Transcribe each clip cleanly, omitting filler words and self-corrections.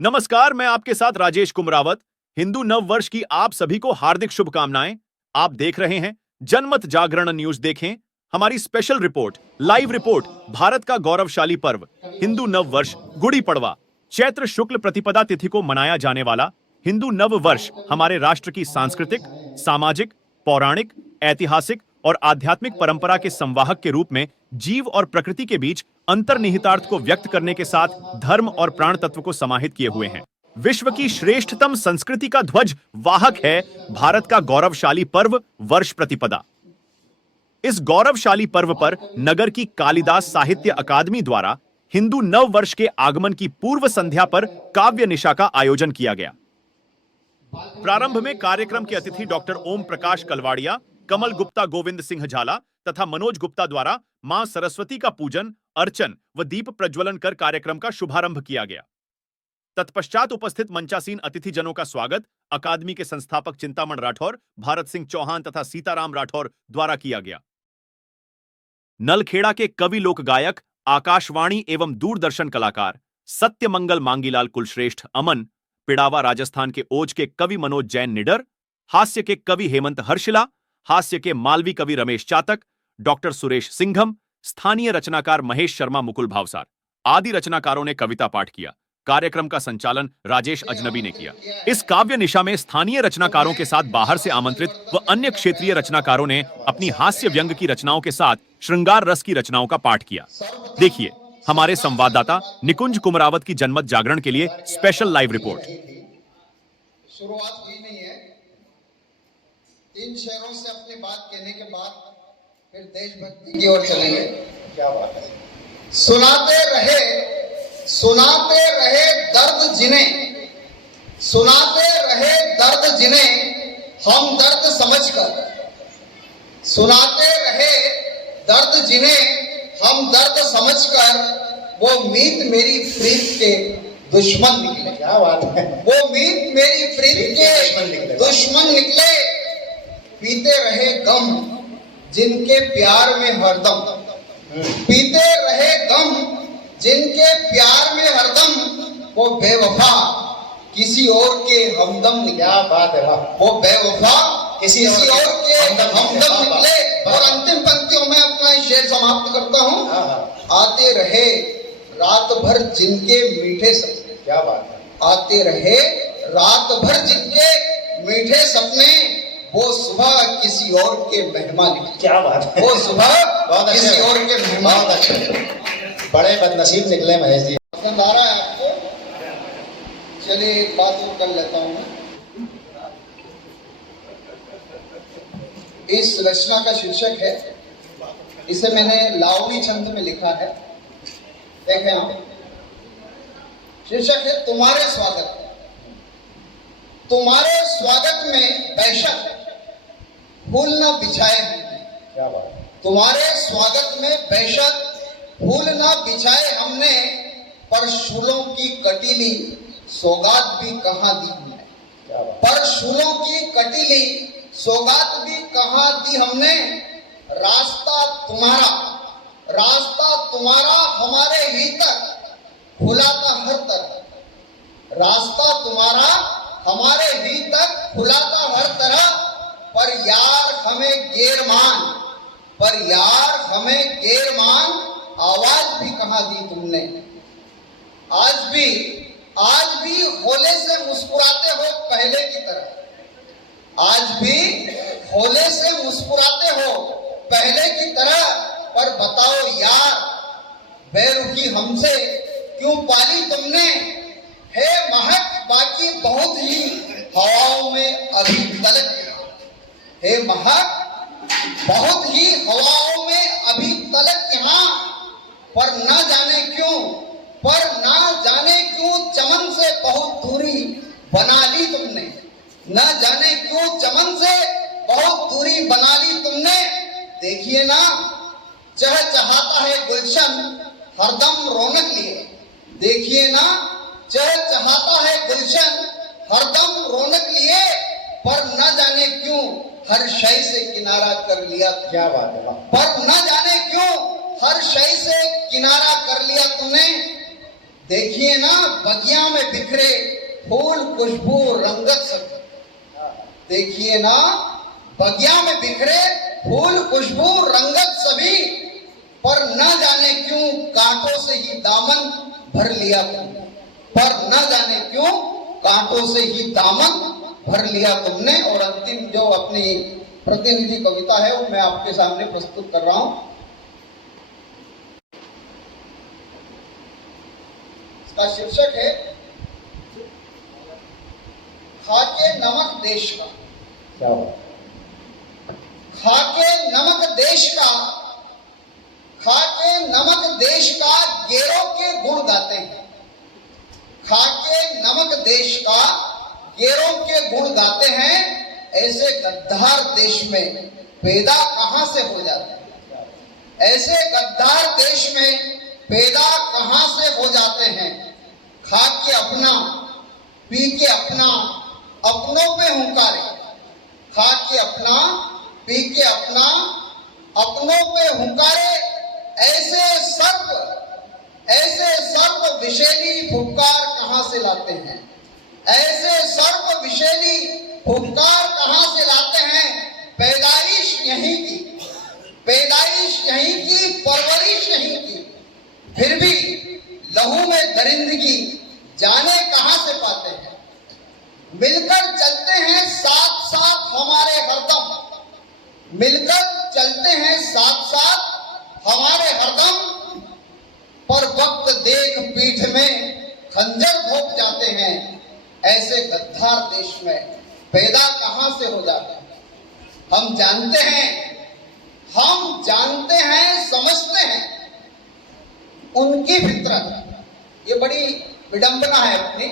नमस्कार, मैं आपके साथ राजेश कुमरावत। हिंदू नव वर्ष की आप सभी को हार्दिक शुभकामनाएं। आप देख रहे हैं जनमत जागरण न्यूज। देखें हमारी special report, live report. Bharat का गौरवशाली पर्व हिंदू नव वर्ष गुड़ी पड़वा चैत्र शुक्ल प्रतिपदा तिथि को मनाया जाने वाला हिंदू नव वर्ष हमारे राष्ट्र की सांस्कृतिक, सामाजिक, पौराणिक, ऐतिहासिक और आध्यात्मिक परंपरा के संवाहक के रूप में जीव और प्रकृति के बीच अंतर्निहितार्थ को व्यक्त करने के साथ धर्म और प्राण तत्व को समाहित किए हुए हैं। विश्व की श्रेष्ठतम संस्कृति का ध्वज वाहक है भारत का गौरवशाली पर्व वर्ष प्रतिपदा। इस गौरवशाली पर्व पर नगर की कालिदास साहित्य अकादमी द्वारा हिंदू नव वर्ष के आगमन की पूर्व संध्या पर काव्य निशा का आयोजन किया गया। प्रारंभ में कार्यक्रम के अतिथि डॉक्टर ओम प्रकाश कलवाड़िया, कमल गुप्ता, गोविंद सिंह झाला तथा मनोज गुप्ता द्वारा मां सरस्वती का पूजन, अर्चन व दीप प्रज्वलन कर कार्यक्रम का शुभारंभ किया गया। तत्पश्चात उपस्थित मंचासीन अतिथिजनों का स्वागत अकादमी के संस्थापक चिंतामण राठौर, भारत सिंह चौहान तथा सीताराम राठौर द्वारा किया गया। नलखेड़ा के कवि लोक गायक, आकाशवाणी एवं दूरदर्शन कलाकार सत्यमंगल मांगीलाल कुलश्रेष्ठ अमन, पिड़ावा राजस्थान के ओज के कवि मनोज जैन निडर, हास्य के कवि हेमंत हर्षिला, हास्य के मालवी कवि रमेश चातक, डॉक्टर सुरेश सिंघम, स्थानीय रचनाकार महेश शर्मा मुकुल भावसार आदि रचनाकारों ने कविता पाठ किया। कार्यक्रम का संचालन राजेश अजनबी ने किया। इस काव्य निशा में स्थानीय रचनाकारों के साथ बाहर से आमंत्रित व अन्य क्षेत्रीय रचनाकारों ने अपनी हास्य व्यंग की रचनाओं के साथ श्रृंगार रस की रचनाओं का पाठ किया। देखिए हमारे संवाददाता निकुंज कुमरावत की जनमत जागरण के लिए स्पेशल लाइव रिपोर्ट। शुरुआत हुई नहीं है, 3 शहरों से अपनी बात कहने के बाद फिर देशभक्ति की ओर चलेंगे। क्या बात है। सुनाते रहे दर्द जिन्हें, सुनाते रहे दर्द जिन्हें हम दर्द समझकर, सुनाते रहे दर्द जिन्हें हम दर्द समझकर, वो मीत मेरी प्रीत के दुश्मन निकले। क्या बात है। वो मीत मेरी प्रीत के दुश्मन निकले, पीते रहे गम जिनके प्यार में हरदम, पीते रहे गम जिनके प्यार में हरदम, वो बेवफा किसी और के हमदम निकले। क्या बात है। वो बेवफा किसी और के हमदम निकले। और अंतिम पंक्तियों में अपना शेर समाप्त करता हूँ। आते रहे रात भर जिनके मीठे सपने। क्या बात है। आते रहे रात भर जिनके मीठे सपने, वो सुबह किसी और के मेहमान निकले। क्या बात है। वो सुबह किसी और के मेहमान। बड़े बदनसीब निकले महेश जी। पसंद आ रहा है आपको? चलिए एक बात और कर लेता हूँ। इस रचना का शीर्षक है, इसे मैंने लावणी छंद में लिखा है। देखें आप, शीर्षक है तुम्हारे स्वागत। तुम्हारे स्वागत में बेशक फूल न बिछाए हमने। क्या बात। तुम्हारे स्वागत में बेशक फूल न बिछाए हमने, पर शूलों की कटीली सौगात भी कहाँ दी हमने। क्या बात। पर शूलों की कटीली सौगात भी कहाँ दी हमने। रास्ता तुम्हारा हमारे ही तक खुला था हर तरह। रास्ता तुम्हारा हमारे ही तक खुला था हर तरह, पर यार हमें गैर मान आवाज भी कहाँ दी तुमने। आज भी होले से मुस्कुराते हो पहले की तरह। आज भी होले से मुस्कुराते हो पहले की तरह, पर बताओ यार बेरुखी हमसे क्यों पाली तुमने। है महक बाकी बहुत ही हवाओं में अभी तलक, है महक बहुत ही हवाओं में अभी तलक यहाँ, पर न जाने क्यों चमन से बहुत दूरी बना ली तुमने। न जाने क्यों चमन से बहुत दूरी बना ली तुमने। देखिए ना चहचहाता है गुलशन हरदम रौनक लिए। देखिए ना चहचहाता है गुलशन हरदम रौनक लिए, पर न जाने क्यों हर शय से किनारा कर लिया। क्या बात है। पर न जाने क्यों हर शय से किनारा कर लिया तुमने। देखिए ना बगिया में बिखरे फूल खुशबू रंगत सब। देखिए ना बगिया में बिखरे फूल खुशबू रंगत सभी, पर न जाने क्यों कांटों से ही दामन भर लिया तुमने। पर न जाने क्यों कांटों से ही दामन भर लिया तुमने। और अंतिम जो अपनी प्रतिनिधि कविता है वो मैं आपके सामने प्रस्तुत कर रहा हूं। इसका शीर्षक है खाके नमक देश का। खाके नमक देश का, खाके नमक देश का गेरों के गुण गाते हैं। खाके नमक देश का गेरों के गुण गाते हैं। ऐसे गद्दार देश में पैदा कहां से हो जाते हैं। ऐसे गद्दार देश में पैदा कहां से हो जाते हैं। खा के अपना पी के अपना अपनों पे हुंकारे। खा के अपना पी के अपना अपनों पे हुंकारे। ऐसे सर्प विषैली फुफकार कहां से लाते हैं। ऐसे सर्प विषैली फुफकार कहां से लाते हैं। पैदाइश यहीं की, पैदाइश यहीं की, परवरिश यहीं की, फिर भी लहू में दरिंदगी जाने कहां से पाते हैं। मिलकर चलते हैं साथ साथ हमारे हरदम। मिलकर चलते हैं साथ साथ हमारे हरदम, पर वक्त देख पीठ में खंजर घोंप जाते हैं। ऐसे गद्दार देश में पैदा कहां से हो जाते हैं। हम जानते हैं, हम जानते हैं, समझते हैं उनकी फितरत। ये बड़ी विडंबना है अपनी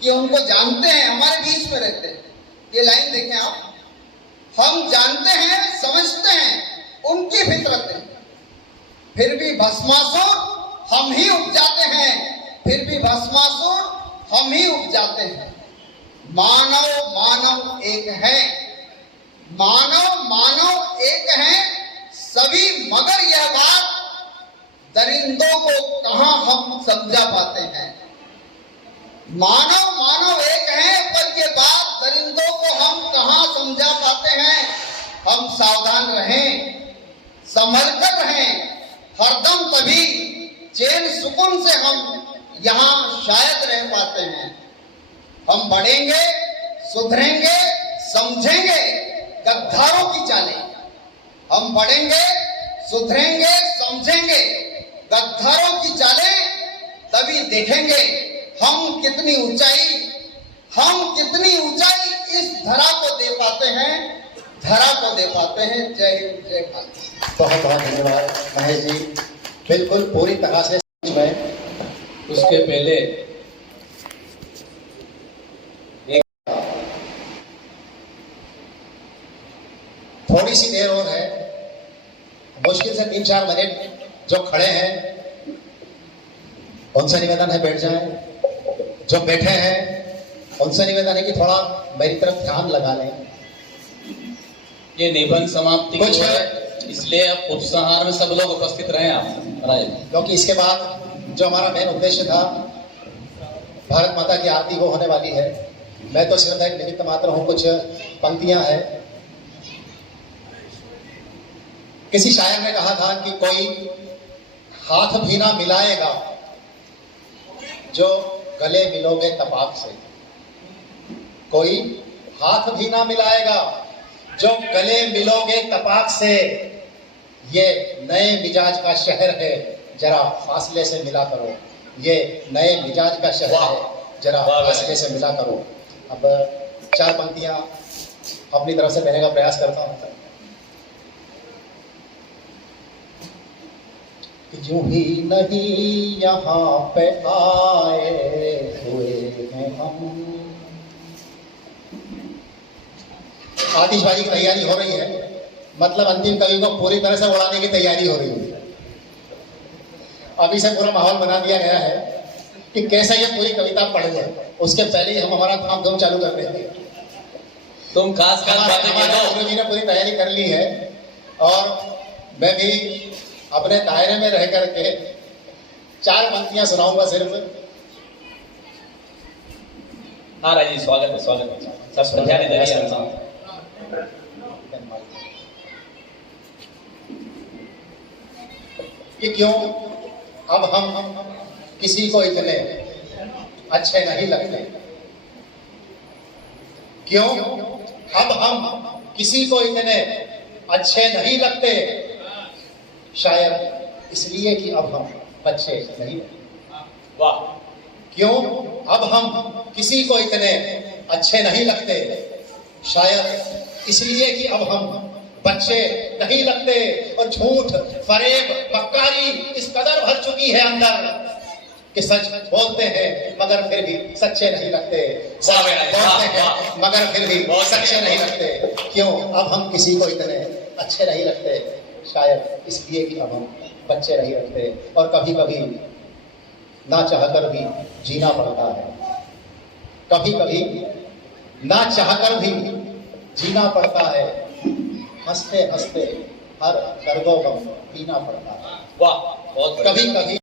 कि उनको जानते हैं, हमारे बीच में रहते हैं। ये लाइन देखें आप, हम जानते हैं, समझते हैं उनकी फितरत है, फिर भी भस्मासुर हम ही उपजाते हैं। फिर भी भस्मासुर हम ही उपजाते हैं। मानव मानव एक है, मानव मानव एक है सभी, मगर यह बात दरिंदों को कहां हम समझा पाते हैं। मानव मानव एक है, पर यह बात दरिंदों को हम कहां समझा पाते हैं। हम सावधान रहें, संभल कर रहें हरदम, तभी चैन सुकून से हम यहां शायद रह पाते हैं। हम बढ़ेंगे, सुधरेंगे, समझेंगे गद्दारों की चालें। हम बढ़ेंगे, सुधरेंगे, समझेंगे गद्दारों की चालें, तभी देखेंगे हम कितनी ऊंचाई इस धरा को दे पाते हैं, धरा को दे पाते हैं। जय हिंद, जय भारत। बहुत बहुत धन्यवाद महेश जी, बिल्कुल पूरी तरह से समझ में। उसके पहले थोड़ी सी देर और है, मुश्किल से 3-4 मिनट। जो खड़े हैं उनसे निवेदन है बैठ जाएं। जो बैठे हैं उनसे निवेदन है कि थोड़ा मेरी तरफ ध्यान लगा लें। ये निबंध समाप्ति कुछ है, इसलिए अब उपसंहार में सब लोग उपस्थित रहे आप। क्योंकि इसके बाद जो हमारा मेन उद्देश्य था, भारत माता की आरती वो होने वाली है। मैं तो सिर्फ एक निमित्त मात्र हूं। कुछ पंक्तियां हैं। किसी शायर ने कहा था कि कोई हाथ भी ना मिलाएगा जो गले मिलोगे तपाक से। कोई हाथ भी ना मिलाएगा जो गले मिलोगे तपाक से। ये नए मिजाज का शहर है, जरा फासले से मिला करो। ये नए मिजाज का शहर है, जरा फासले से मिला करो। अब 4 पंक्तियां अपनी तरफ से कहने का प्रयास करता हूं। यूं ही नहीं यहाँ पे आए हुए हैं हम। आतिशबाजी की तैयारी हो रही है, मतलब अंतिम कवि को पूरी तरह से उड़ाने की तैयारी हो रही है। अभी से पूरा माहौल बना दिया गया है कि कैसे ये पूरी कविता पढ़ जाए। उसके पहले ही हम हमारा काम धाम चालू कर रहे थे। तुम खास बातें गुरु जी ने पूरी तैयारी कर ली है और मैं भी अपने दायरे में रह करके 4 पंक्तियां सुनाऊंगा सिर्फ। हाँ राजी, स्वागत है, स्वागत है। सब ध्यान दीजिए। कि क्यों अब हम किसी को इतने अच्छे नहीं लगते, क्यों अब हम किसी को इतने अच्छे नहीं लगते, शायद इसलिए कि अब हम बच्चे नहीं। वाह। क्यों अब हम किसी को इतने अच्छे नहीं लगते, शायद इसलिए कि अब हम बच्चे नहीं लगते। और झूठ, फरेब, मक्कारी इस कदर भर चुकी है अंदर कि सच बोलते हैं मगर फिर भी सच्चे नहीं लगते, सच बोलते हैं मगर फिर भी सच्चे नहीं लगते। क्यों अब हम किसी को इतने अच्छे नहीं लगते, शायद इसलिए कि अब हम बच्चे नहीं लगते। और कभी कभी ना चाहकर भी जीना पड़ता है, कभी कभी ना चाहकर भी जीना पड़ता है, हंसते हंसते हर दर्दों को पीना पड़ता है। वाह, बहुत कभी कभी